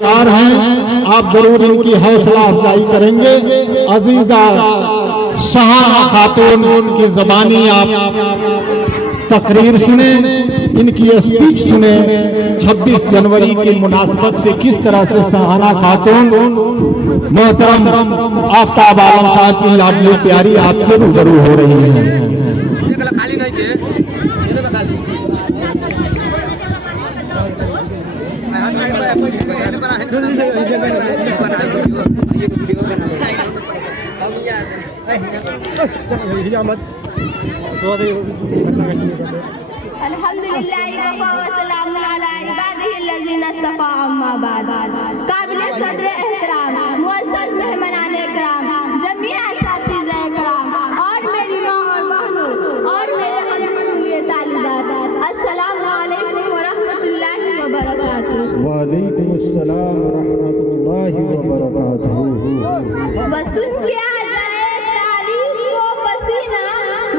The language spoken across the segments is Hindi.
कार हैं, आप जरूर इनकी हौसला अफजाई करेंगे। अजीजा शहाना खातून की ज़बानी आप तकरीर सुने, इनकी स्पीच सुने। 26 जनवरी की मुनासबत से किस तरह से शहाना खातून मोहतरम आफ्ताब आलम साहब की लाडली प्यारी आपसे रूबरू हो रही है। काबिल सदर एहतराम मुअज़्ज़ज़ मेहमानान इकराम, जमीआ असातिज़ा इकराम और मेरी माँ और बहनों और मेरे अज़ीज़ तालिबात, अस्सलामु अलैकुम व रहमतुल्लाहि व बरकातुहू। वालेकुम अस्सलाम व रहमतुल्लाहि व बरकातुहू। वसुन क्या जाए तारीफ को पसीना,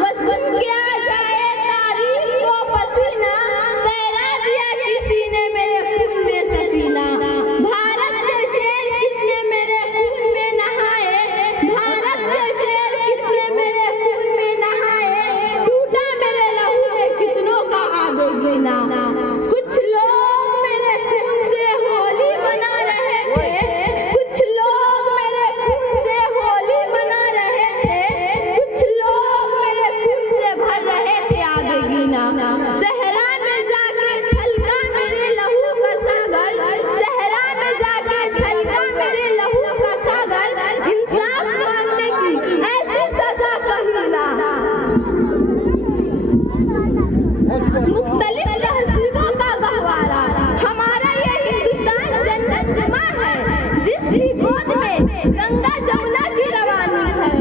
वसुन क्या जाए तारीफ को पसीना, तैरा दिया किसी ने मेरे खून में सफीना। भारत के शेर कितने मेरे खून में नहाए, भारत के शेर कितने मेरे खून में नहाए, टूटा मेरे लहू में कितनों का आगे गिना। कुछ लोग मेरे खून से होली मना रहे थे, कुछ लोग मेरे खून से होली मना रहे थे, कुछ लोग मेरे खून से भर रहे थे आगे गिना। सहरा में जाके छलका मेरे लहू का सागर, सहरा में जाके छलका मेरे लहू का सागर, इंसाफ मांगने की ऐसी सजा कभी ना। मुख्तलिफ तहजीबों का गहवारा हमारा ये हिंदुस्तान जन्नत जमा है, जिसकी गोद में गंगा जमुना की रवानी है,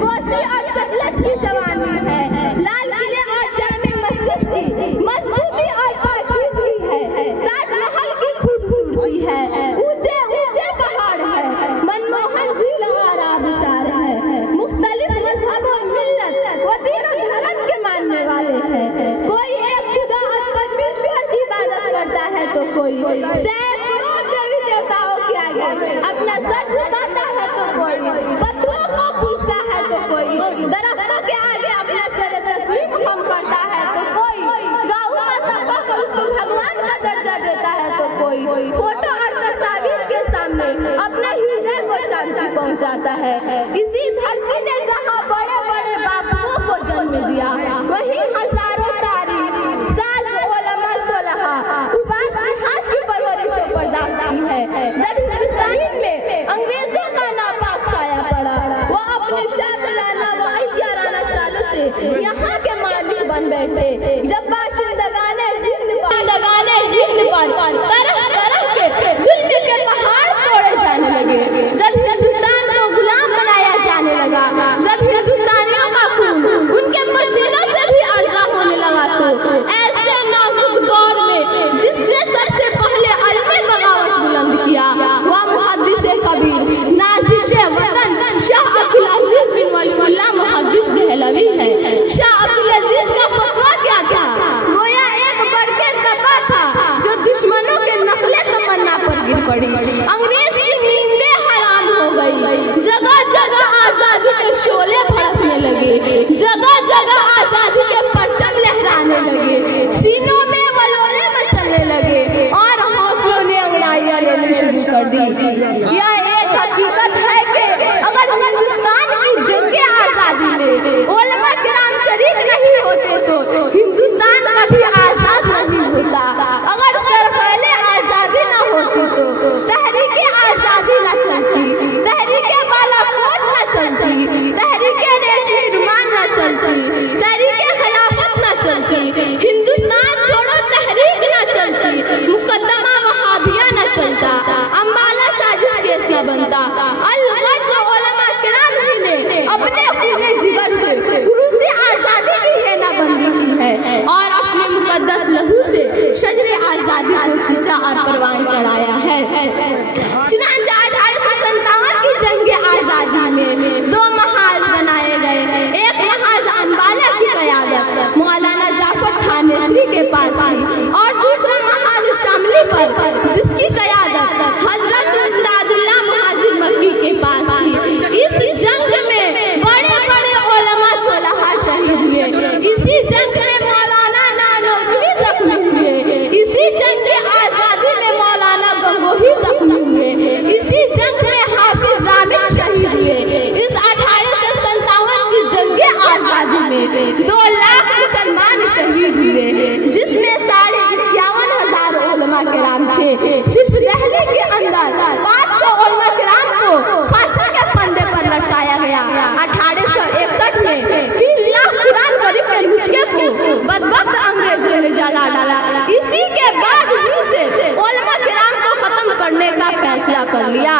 कोसी और सतलज की जवानी है, लाल किले और जामे मस्जिद की मजबूती और पाकीज़गी है, ताजमहल की खूबसूरती है, ऊंचे ऊंचे पहाड़ है, मनमोहन झील और आबशार है, मुख्तलिफ मजहब और मिल्लत व दीन और धर्म के मानने वाले हैं। कोई एक खुदा और परमेश्वर की इबादत करता है तो कोई सैकड़ों देवी देवताओं के आगे अपना सर झुकाता है तो कोई पत्थरों को पूजता है तो कोई दरख्तों के आगे अपना सर तस्लीम कम करता है तो कोई गौ माता को उसको भगवान का दर्जा देता है तो कोई फोटो और तस्वीर के सामने अपने हृदय को शांति पहुंचाता है। इसी धरती ने जहाँ बड़े बड़े बाबुओं को जन्म दिया, वहीं हजारों तारीख साज उलमा सोलहा उबाद जिहाद की परवरिश बर्दाश्त की है। जब हिंदुस्तान में अंग्रेजों का नापाक साया पड़ा, वो अपने शाहराना व अय्याराना चालों से यहाँ के मालिक बन बैठे। जब बाशिंदगाने हिंद पर तरह तरह के जुल्म के पहाड़ तोड़े जाने लगे, जब हिंदुस्तान को गुलाम बनाया जाने लगा, जब हिंदुस्तानियों का खून उनके पसीनों से भी अर्जा होने लगा, तो ऐसे नाजुक दौर में जिसने सबसे पहले अलमे बगावत बुलंद किया वह मुहद्दिस कबीर नाज़िश वतन शाह अब्दुल अजीज बिन वलीउल्लाह मुहद्दिस दहलवी है। शाह अब्दुल अजीज का फतवा क्या था? गोया एक बड़के तबा था जो दुश्मनों के नखले तमन्ना पर गिर पड़ी, अंग्रेज की नींदें हराम हो गई, जगह जगह आजादी के शोले भड़कने लगे, जगह जगह आजादी के परचम लहराने लगे, सीनों में वलोले मचलने लगे और हौसलों ने अंगड़ाइयां लेनी शुरू कर दी। यह एक हकीकत है कि अगर हिंदुस्तान की जंगे आजादी में उलमा किराम शरीक नहीं होते तो हिंदुस्तान कभी आजाद नहीं होता। अगर सरफैले आजादी न होती तो तहरीके आजादी न चलती, तहरीके बालाकोट न चलती, तहरीके रेशमी रुमाल न चलती, तहरीके खिलाफत न चलती, हिंदुस्तान छोड़ो तहरीक न चलती, मुकद्दमा वहाबिया न चलता, अम्बाला साजिश केस न बनता। अल-गर्ज उलमा किराम जी ने अपने खूने जिगर से कुरूसी आजादी की हेनाबंदी की है और अपने मुकद्दस लहू से शजरे आजादी को सींचा और परवान चढ़ाया है। चुनांचे 1857 की जंग आजादी में 2 महाज बनाए गए। एक महाज अम्बाला की क़यादत मौलाना जाफर थानेसरी के पास थी और दूसरा महाज शामली पर जिसकी क़यादत हजरत फैसला कर लिया।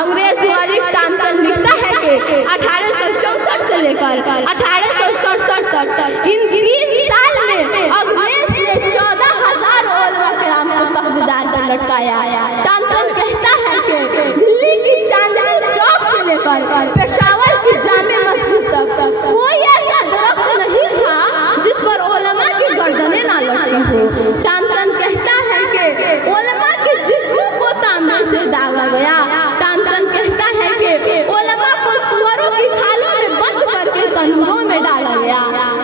अंग्रेज मुअर्रिख टॉमसन लिखता है कि 1864 से लेकर 1867 तक इन 3 साल में अंग्रेज ने 14,000 उलमा किराम को तख्तदार पर लटकाया। टॉमसन कहता है कि दिल्ली की चांदनी चौक से लेकर पेशावर की जामे मस्जिद तक कोई ऐसा दरख्त नहीं था जिस पर उलमा की गर्दनें ना लटकी हो। टॉमसन कहता है कि उलमा के जिस्मों को तांबे से दागा गया। टॉमसन कहता है कि उलमा को सुअरों की खालों में बंद करके तंदूरों में डाला गया।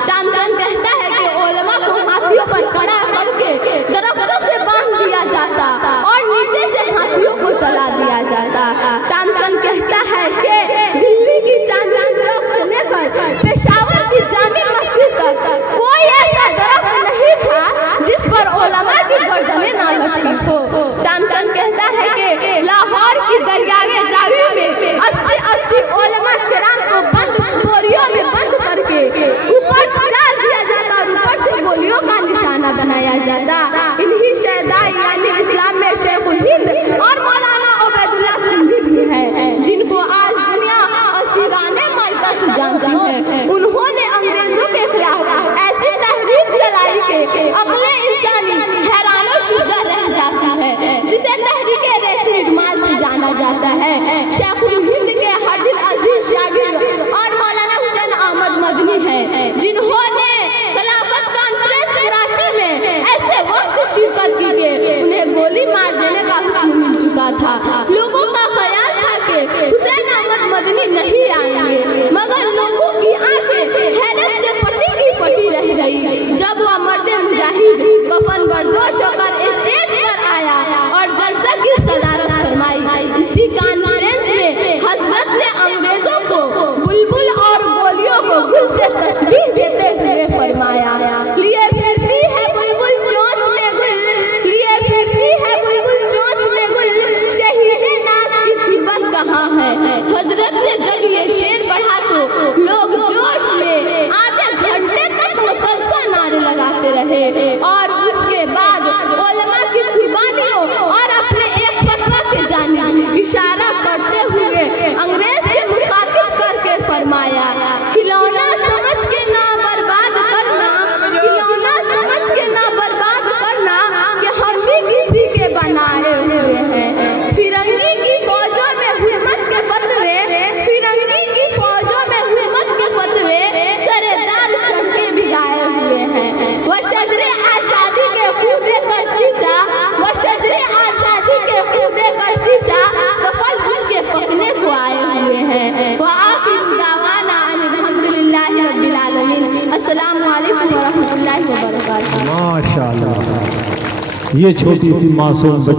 टॉमसन कहता है कि उलमा को हाथियों पर खड़ा करके दरख्तों से बांध दिया जाता और नीचे से हाथियों को चला दिया जाता। टॉमसन कहता है कि दिल्ली की चांदनी चौक से लेकर पेशावर की जामे मस्जिद तक कोई ऐसा दरख्त नहीं था जिस पर उलमा की गर्दनें ना लटकी हो। टॉमसन कहता है कि लाहौर की दरियाए रावी में 80 उलमा किराम को बंद बोरियों में बंद करके ऊपर डाल दिया जाता और ऊपर से गोलियों का निशाना बनाया जाता। इन्हीं शहदाई यानी इस्लाम में शेखुल हिंद और मौलाना उबैदुल्लाह सिंधी भी है, जिनको आज दुनिया असीराने मलकस जानती है। उन्होंने अंग्रेजों के खिलाफ ऐसी तहरीक चलाई कि अगले इंसानी हैरानो शुदा रह जाती है, जिसे तहरीके रेशमी रुमाल से जाना जाता है। शेखुल हिंद के हरदिल अजीज शागिर्द और मौलाना हुसैन अहमद मदनी है, जिन्होंने खिलाफत कॉन्फ्रेंस कराची में ऐसे वक्त शिरकत की कि उन्हें गोली मार देने का हुक्म मिल चुका था। लोगों का ख्याल था कि हुसैन अहमद मदनी नहीं आएंगे, मगर लोगों की आंखें हैरत से फटी की फटी रह गई जब वह मर्द मुजाहिद कफन बर्दोश होकर स्टेज पर आया और जलसा की सदारत फरमाई। इसी कॉन्फ्रेंस में हजरत ने अंग्रेजों को बुलबुल और गोलियों को गुल से तस्बीह देते हुए फरमाया, लिए फिरती है बुलबुल चोंच में गुल, लिए फिरती है बुलबुल चोंच में गुल, शहीदे नाज की सिबत कहाँ है। हजरत ने जब ये शेर पढ़ा तो लोग जोश में आधे घंटे तक मुसलसल नारे लगाते रहे और उसके बाद उलमा की कुर्बानियों और अपने एक फतवा के जानिब इशारा करते हुए अंग्रेज के मुखातिब करके फरमाया, खिलौना समझ के ना बर्बाद करना, खिलौना समझ के ना बर्बाद करना कि हम भी किसी के बनाए हुए हैं। फिरंगी की फौजों में हुकूमत के फतवे, फिरंगी की फौजों में हुकूमत के फतवे सरेदार चढ़ के भिगाए हुए हैं। वह शजरे आजादी के कूदे कर सींचा, वह शजरे आजादी के कूदे कर सींचा तो फल उसके पकने को आए हुए हैं। वह आखिर दावाना अल्हम्दुलिल्लाहि रब्बिल आलमीन। अस्सलामु अलैकुम व रहमतुल्लाहि व बरकातहू। माशाअल्लाह, ये छोटी सी मासूम बच्ची